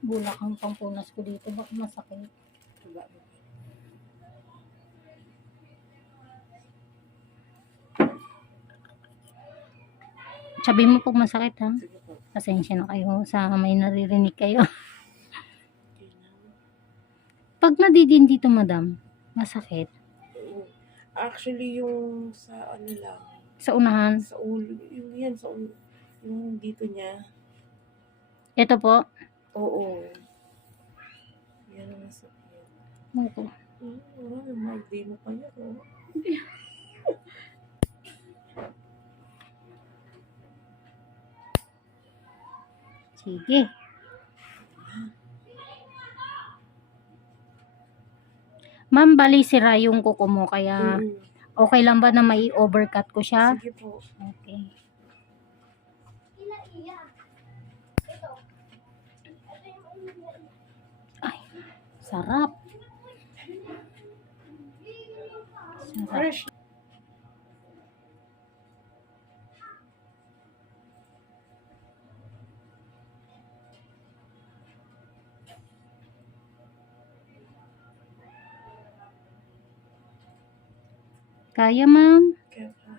Bulak ang pangpunas ko dito. Baka masakit. Diba? Sabi mo pag masakit ha. Po. Pasensya na kayo sa may naririnig kayo. Pag nadidin dito madam, masakit. Actually, yung sa ano lang, Sa unahan. sa ulo, yung yan, sa ulo, yung dito niya. Ito po. Oo. Yan ang masakit. Opo. Oo, oh, may demo pa yan. Oh. Sige. Ma'am, bali sira yung kuko mo kaya Mm. okay lang ba na may overcut ko siya? Sige po. Okay. Ay, sarap. Sarap. Fresh. Kaya, ma'am? Kaya pa.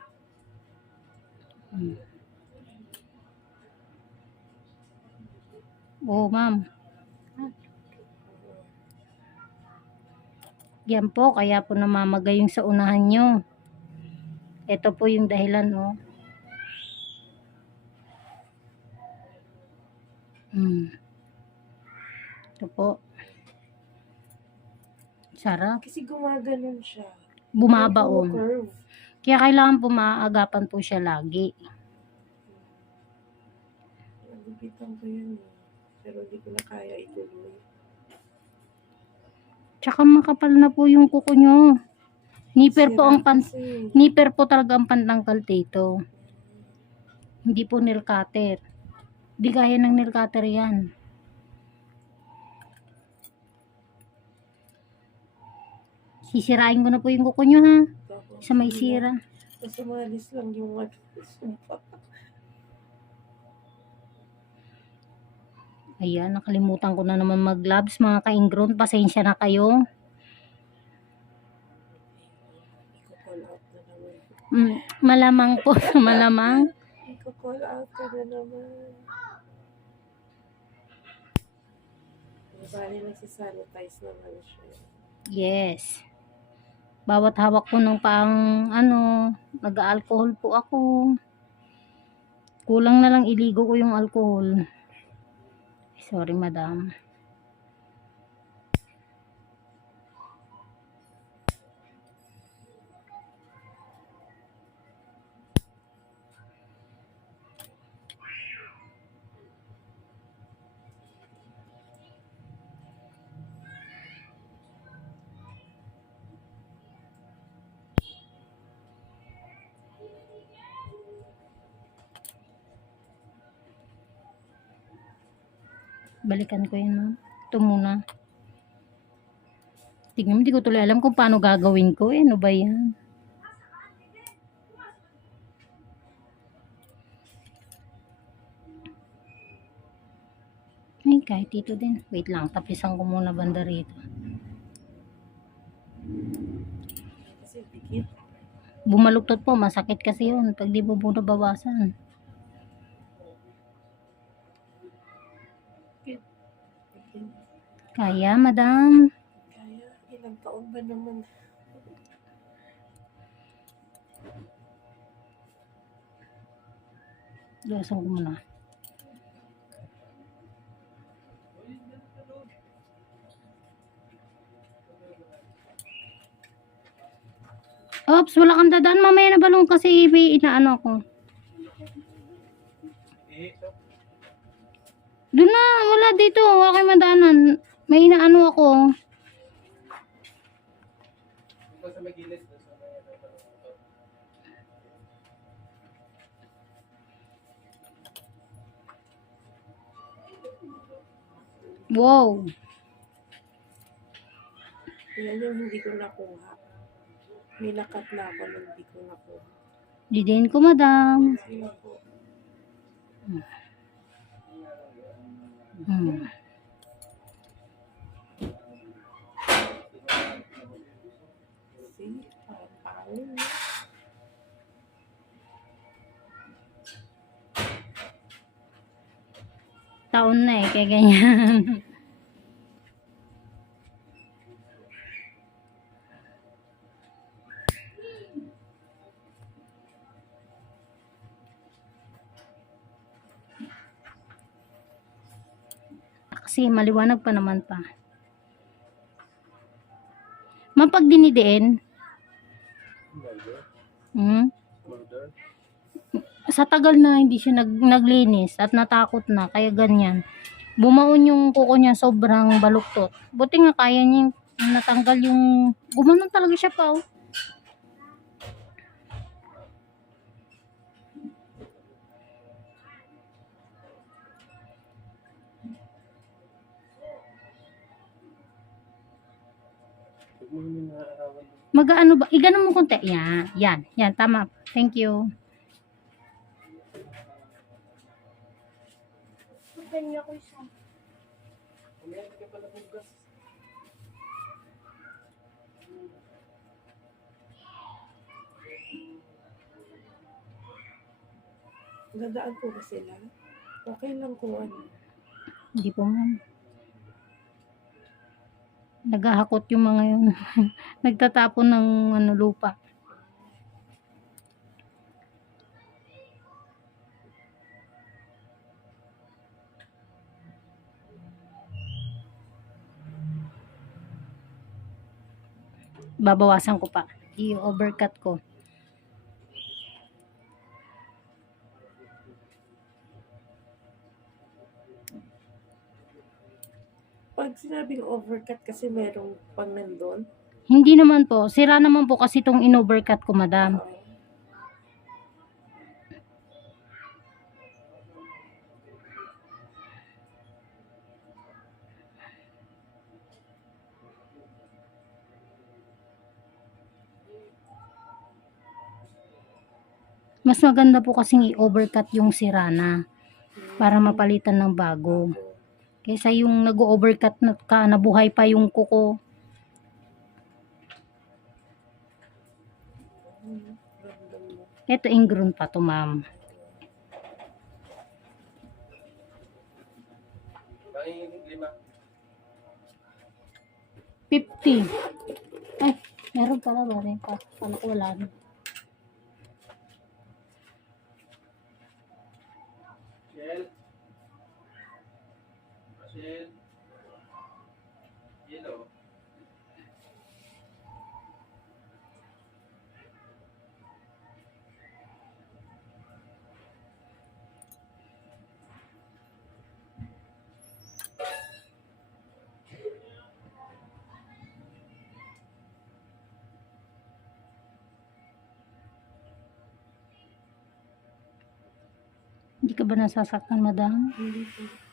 Hmm. Oo, ma'am. Yan po, kaya po namamagay yung sa unahan nyo. Ito po yung dahilan, oh. Hmm. Ito po. Sarap. Kasi gumaganon siya. Bumabaon. Curve. Kaya kailangan po maaagapan po siya lagi. Nagupitan ko yun eh. Pero hindi ko na kaya ituloy. Tsaka makapal na po yung kuko nyo. Nipper po ang pan... kasi. Nipper po talaga ang pantanggal dito. Hindi po nail cutter. Di gaya ng nail cutter yan. Sisirain ko na po yung kuko nyo ha. Sa may sira. Tapos umalis lang yung ano. Ayan, nakalimutan ko na naman mag-gloves mga ka-ingrown. Pasensya na kayo. Mm, malamang po, malamang. Iko-call out ka na naman. Bali, nagsisanitize naman siya. Yes. Bawat hawak ko ng pang ano, nag-alcohol po ako. Kulang na lang iligo ko yung alcohol. Sorry, madam. Balikan ko yun, ma'am. Ito muna. Tingnan mo, hindi ko tuloy alam kung paano gagawin ko. Eh, ano ba yan? Ay, kahit dito din. Wait lang, tapisan ko muna banda rito. Bumaluktot po, masakit kasi yun. Pag di mo muna bawasan. Kaya, madam. Kaya, ilang taon ba naman? Lusan ko muna. Oops, wala kang dadaan. Mamaya na balong kasi may inaano ako. Doon na, wala dito. Wala kayong madaanan. May inaano ako. Wow. Yan yung hindi ko nakuha. May nakat na ako nung hindi ko nakuha. Didiin ko, madam. Po. Hmm. Taon na eh, kaya ganyan. Kasi maliwanag pa naman pa. Ma'am, pag dinidiin, hmm, sa tagal na hindi siya nag, naglinis at natakot na, kaya ganyan. Bumaon yung kuko niya sobrang baluktot. Buti nga kaya niya natanggal yung, gumanon talaga siya pa oh. Mag-ano ba? Igano mo konti. Yan, yan, yan, tama. Thank you. Kanya ko isa. Umiyak ka pala bugas. Dadaan po ba sila? Okay lang po ano. Hindi po ma'am. Naghahakot yung mga yun. Nagtatapon ng ano, lupa. Babawasan ko pa. I-overcut ko. Pag sinabing overcut kasi merong pang nandun. Hindi naman po. Sira naman po kasi itong in-overcut ko, madam. oo. Mas maganda po kasing i-overcut yung sirana para mapalitan ng bago. Kaysa yung nag-overcut na ka, nabuhay pa yung kuko. Ito ingrown pa to, ma'am. 50. Ay, meron pala ba rin pa? Kala ko Hindi ka ba nasasaktan, madam? Hindi po.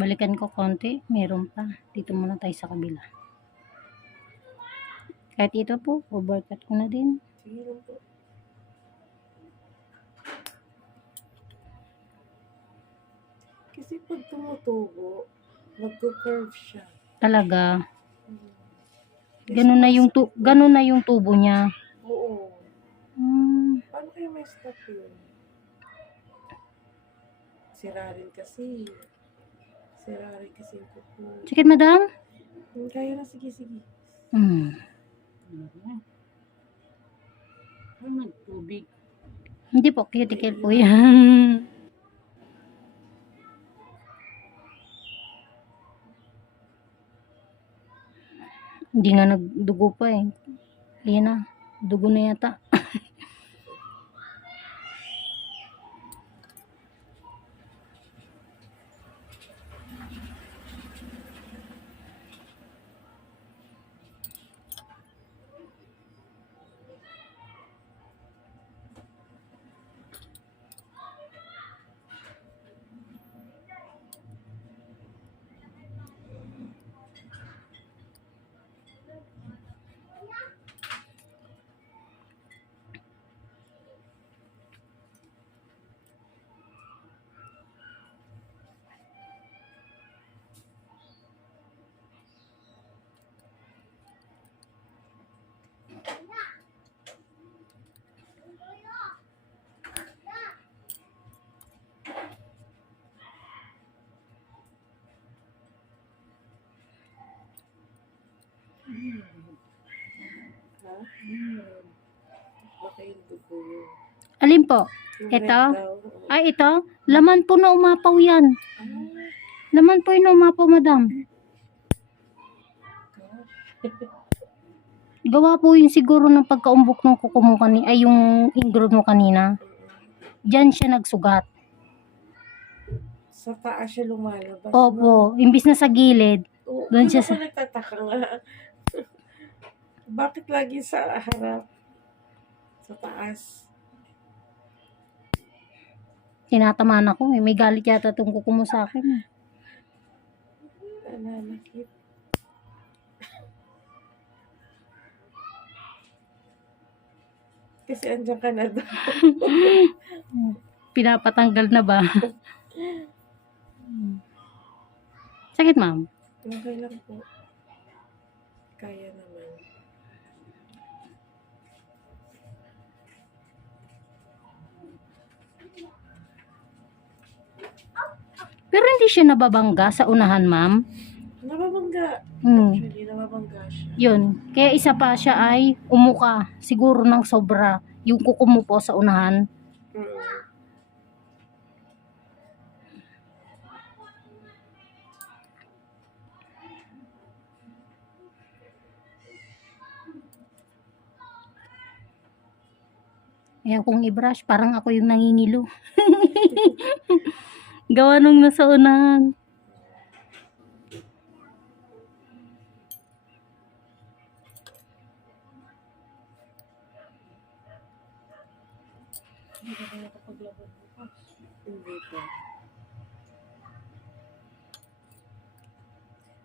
Balikan ko konti. Meron pa. Dito muna tayo sa kabila. Kahit ito po, overcut ko na din. Kasi pag tumutubo, nagko-curve siya. Talaga. Hmm. Ganun na yung, tu- ganun na yung tubo niya. Oo. Hmm. Paano kaya may stop yun? Sira rin kasi. Sige, madam. Hmm, Kaya na, sige, sige. Hmm. Ano, tubig? Hindi po, cuticle po yan. Hindi nga nagdugo pa eh. Ayan na, dugo na yata. Alin po? Ito? Ay, ito. Laman po na umapaw yan. Ah, Laman po yung umapaw, madam. Gawa po yun siguro ng pagkaumbok ng kuko mo kanina, ay yung ingrown mo kanina. Diyan siya nagsugat. Sa taas siya lumalabas. no? Opo, imbis na sa gilid. Oo, Doon siya ako nagtataka nga. Bakit lagi sa harap? Sa taas. Tinatamaan ako eh. May galit yata itong kuko mo sa akin. eh. Nananakit. Kasi andyan ka na daw. Pinapatanggal na ba? Sakit, ma'am. Okay lang po. Kaya naman. Pero hindi siya nababangga sa unahan, ma'am. Nababangga. Hmm. Actually, nababangga siya. Yun. Kaya isa pa siya ay umuka. Siguro ng sobra. Yung kuko mo po sa unahan. Mm. Kaya kung i-brush, parang ako yung nangingilo. Gawa nung nasa unahan. Hindi ka na nakapaglabas bukas. Hindi pa.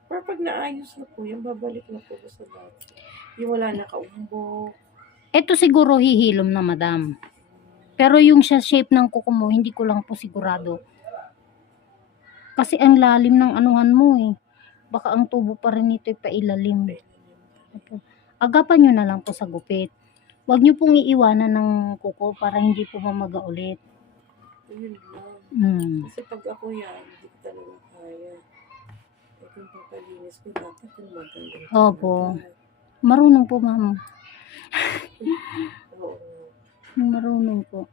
Pero pag naayos na po, yung babalik na po sa dati. Yung wala nakaumbok. Ito siguro hihilom na, madam. Pero yung siya shape ng kuko mo, hindi ko lang po sigurado. Kasi ang lalim ng anuhan mo eh. Baka ang tubo pa rin nito ay pailalim. Opo. Agapan nyo na lang po sa gupit. Huwag nyo pong iiwanan ng kuko para hindi po mamaga ulit. Yun lang. Hmm. Kasi pag ako yan, hindi ko talaga kaya. Eh kung papalinis ko, dapat yung magaling. Opo. Marunong po, ma'am. Oo. Marunong po.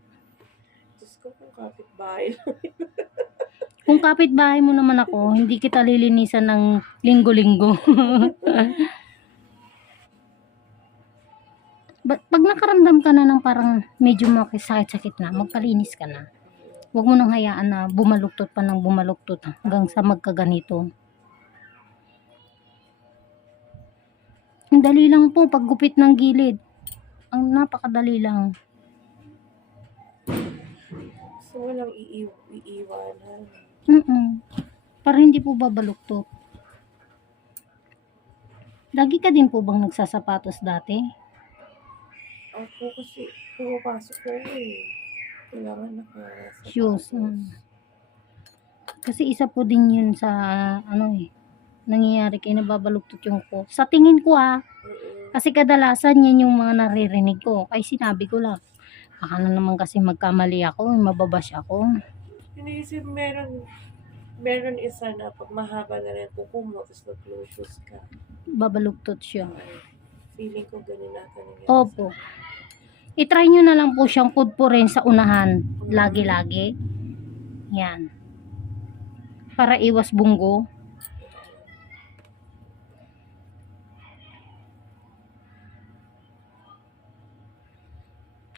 Diyos ko, kung kapitbahay lang. Kung kapitbahay mo naman ako, hindi kita lilinisan ng linggo-linggo. Pag nakaramdam ka na ng parang medyo makisakit-sakit na, magpalinis ka na. Huwag mo nang hayaan na bumaluktot pa ng bumaluktot hanggang sa magkaganito. Ang dali lang po paggupit ng gilid. Ang napakadali lang. Walang iiw- iiwanan. Mm Para hindi po babaluktot. Lagi ka din po bang nagsasapatos dati? Ako kasi, pumapasok ko eh. Kailangan nakasapatos. Shoes. mm. Kasi isa po din yun sa ano eh nangyayari kay nababaluktot yung ko. Sa tingin ko ah, kasi kadalasan yan yung mga naririnig ko. Kaya sinabi ko lang, baka na naman kasi magkamali ako, mababash ako. Iniisip, meron, meron isa na pag mahaba na rin kuko mo, tapos mag-close ka. Babaluktot siya. Feeling ko ganun nata nangyari. Opo. I-try nyo na lang po siyang pudpurin sa unahan. Lagi-lagi. Yan. Para iwas bunggo.